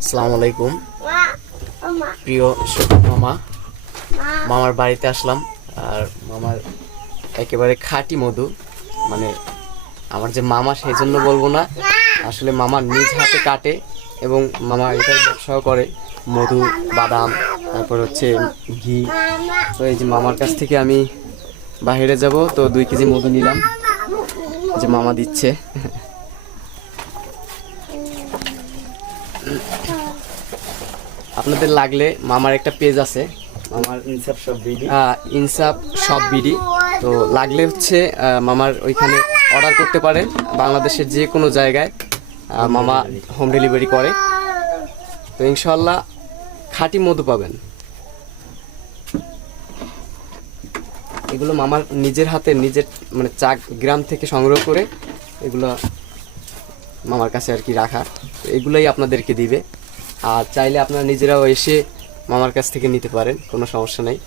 আসসালামু আলাইকুম প্রিয় মামা। মামার বাড়িতে আসলাম, আর মামার একেবারে খাঁটি মধু, মানে আমার যে মামা সেই জন্য বলবো না, আসলে মামা নিজ হাতে কাটে এবং মামা এটাই ব্যবসাও করে, মধু, বাদাম, তারপর হচ্ছে ঘি। তো এই যে মামার কাছ থেকে আমি বাইরে যাব, তো 2 কেজি মধু নিলাম, যে মামা দিচ্ছে। আপনাদের লাগলে মামার একটা পেজ আছে, মামার ইনসাফ সব বিডি। তো লাগলে হচ্ছে মামার ওইখানে অর্ডার করতে পারেন, বাংলাদেশের যে কোনো জায়গায় মামা হোম ডেলিভারি করে। তো ইনশাল্লাহ খাঁটি মধু পাবেন। এগুলো মামার নিজের হাতে, নিজের মানে গ্রাম থেকে সংগ্রহ করে এগুলো মামার কাছে আর কি রাখা। তো এগুলোই আপনাদেরকে দিবে, আর চাইলে আপনারা নিজেরাও এসে মামার কাছ থেকে নিতে পারেন, কোনো সমস্যা নেই।